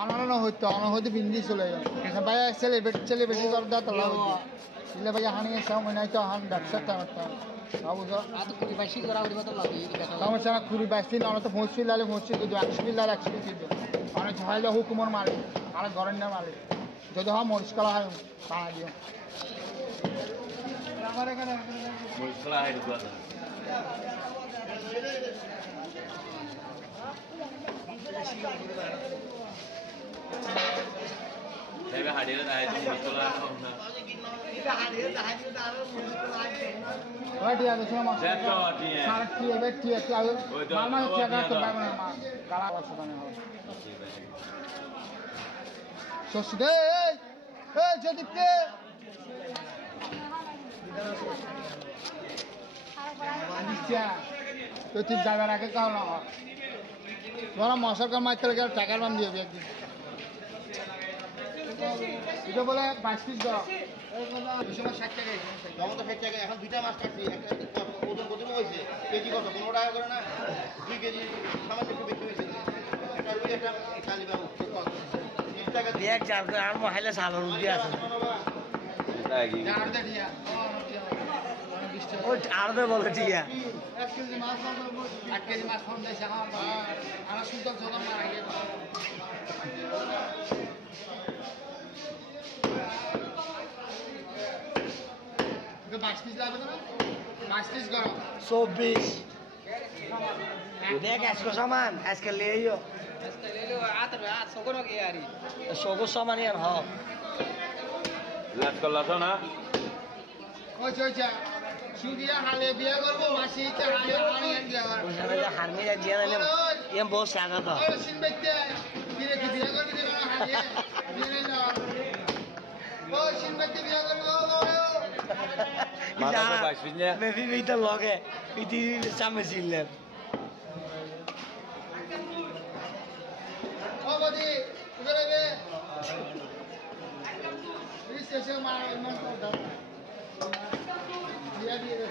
আনানো হইতো বিন্দি চলে যায় ভাই সেলিব্রিটি করে দেওয়া তোলা হইতো দিলে ভাই হানি এসে মনে হয়তো হান ব্যবসার টাইমটা বুঝো সমস্যা না 20-22 দিন অনেক তো 25 লালে 25 কিন্তু 100 লালে 100 কিন্তু অনেক ঝাইলে হুকুমর মালিক আর ঘরের না মালিক যদি হয় মরিচ কলা হয় বানা দিও মরিচ কলা হয় Saya hadir dah itu musola na. Ready ada semua masuk. Betul dia. Sakti betul dia. Mama jaga tu mama kala wasudane. Sosde. Jadi ke. Manisya. Tu tidak jaga lagi kau nak. Orang masuk ke macam kita cakap macam dia biar. এটা বলে 22 piece দাও এই সময় 60 টাকা যেমন তো 60 টাকা এখন দুইটা মাছ কাটছি একটা ওজন হইছে কেজি কত 15 টাকা করে না 2 কেজি সামান্য একটু বেশি হইছে এটা ওই একটা কালিবা 30 টাকা দিয়ে এক চার আর মহিলা সাধারণ দিয়ে আছে এটা কি জানতে দিয়া ও আরবে বলে দিয়া 1 কেজি মাছ 1 কেজি মাছ ফোন দেছে আমার সুন্দর জগম মারা গিয়ে itu 22 piece লাগবে না 22 piece করো 24 দেখ আজকে সামান আজকে লেইও আত সগনো কি यारी সগো সামান ইয়ার হ লাজ করলাছ না ওই চইছা সুদিয়া হালে বিয়া করব মাসিতে হালে পানি আন দিয়া ওই জায়গায় হারমি যা দিয়া দিলাম এম বহুত সাদা তো ওই সিন বাইতে কিরে কি বিয়া করবি দিন হালে দিনে না ওই সিন বাইতে বিয়া করব Mata ko basis niya. May vivita loge. Iti sama silen. Oh bodi, udah lagi. Ini stesen mana imam kau dia dia.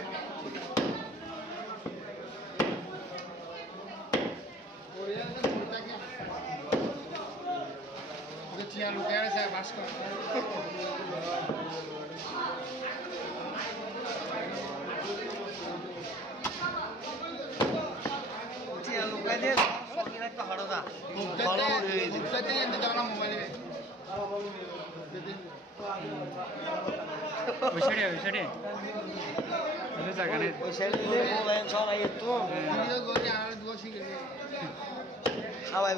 Korea kan cerita क्या? Udah cia luka ya saya basko. লোকেদের সঙ্গীরা একটা হড়দা মুখতে এনে যাওয়া মোবাইলে ওইসাড়ে এটা জায়গা নেই ওই সাইডে মোবাইল সরাই তো ভিডিও করে আর দুটো শিখে হাওয়াই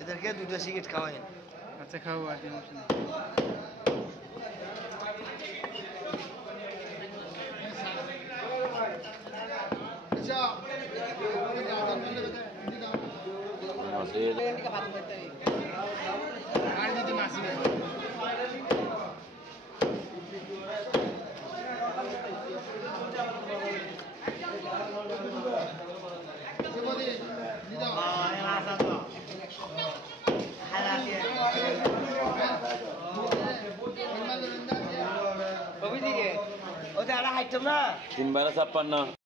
এদেরকে দুটো সিগারেট খাওয়াই আচ্ছা খাও আর কি মশলা আর দিদি মাসি কবি দিকে ওদের আড়া হাইতাম না 3 12 56